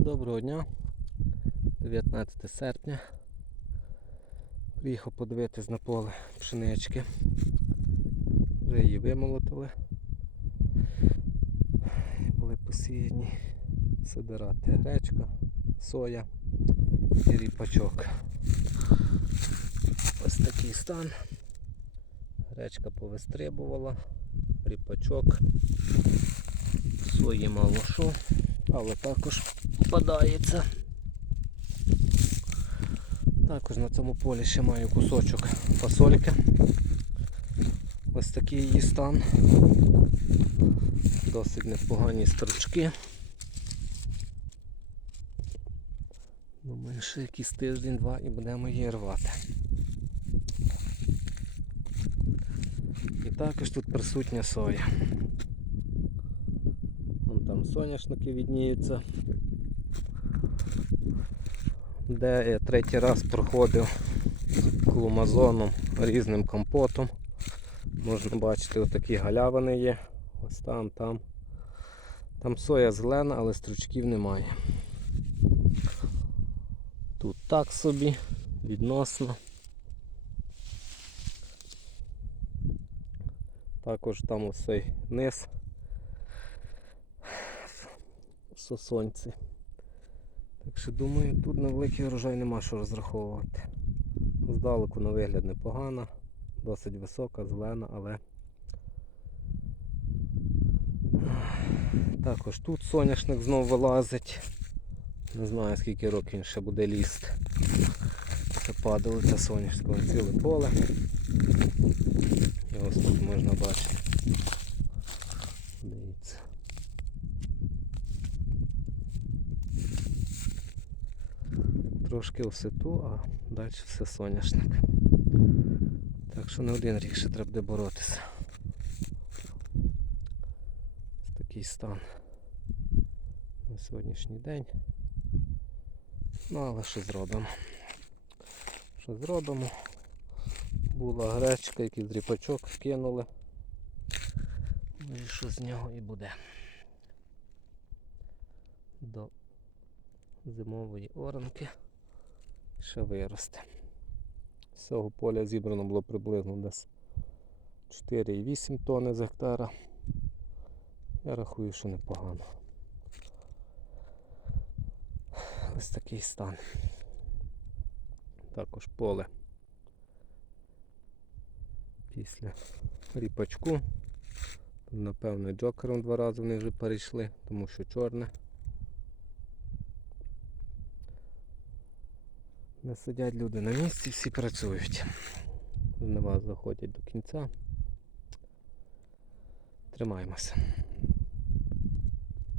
Доброго дня, 19 серпня. Приїхав подивитись на поле пшенички. Вже її вимолотили. Були посіяні сидирати гречка, соя і ріпачок. Ось такий стан. Гречка повистрибувала, ріпачок, сої мало що, але також впадається. Також на цьому полі ще маю кусочок фасольки. Ось такий її стан. Досить непогані стручки. Думаю, ще якийсь тиждень-два і будемо її рвати. І також тут присутня соя. Там соняшники відніються. Де я третій раз проходив клумазоном різним компотом. Можна бачити, отакі галявини є. Ось там, там. Там соя зелена, але стручків немає. Тут так собі, відносно. Також там ось цей низ сосонці. Так що думаю, тут на великий урожай нема що розраховувати. Здалеку на вигляд непогана, досить висока, зелена, але також тут соняшник знов вилазить. Не знаю скільки років він ще буде лізти. Це падалиця соняшником ціле поле. І ось тут можна бачити. Трошки осету, а далі все соняшник. Так що не один рік ще треба буде боротися. Такий стан на сьогоднішній день. Ну але що зробимо? Що зробимо? Була гречка, якийсь дріпачок кинули. Ну і що з нього і буде. До зимової оранки ще виросте. З цього поля зібрано було приблизно десь 4,8 тонни з гектара. Я рахую, що непогано. Ось такий стан. Також поле після ріпачку. Напевно, джокером два рази вони вже перейшли, тому що чорне. Не сидять люди на місці, всі працюють. На вас заходять до кінця. Тримаємося.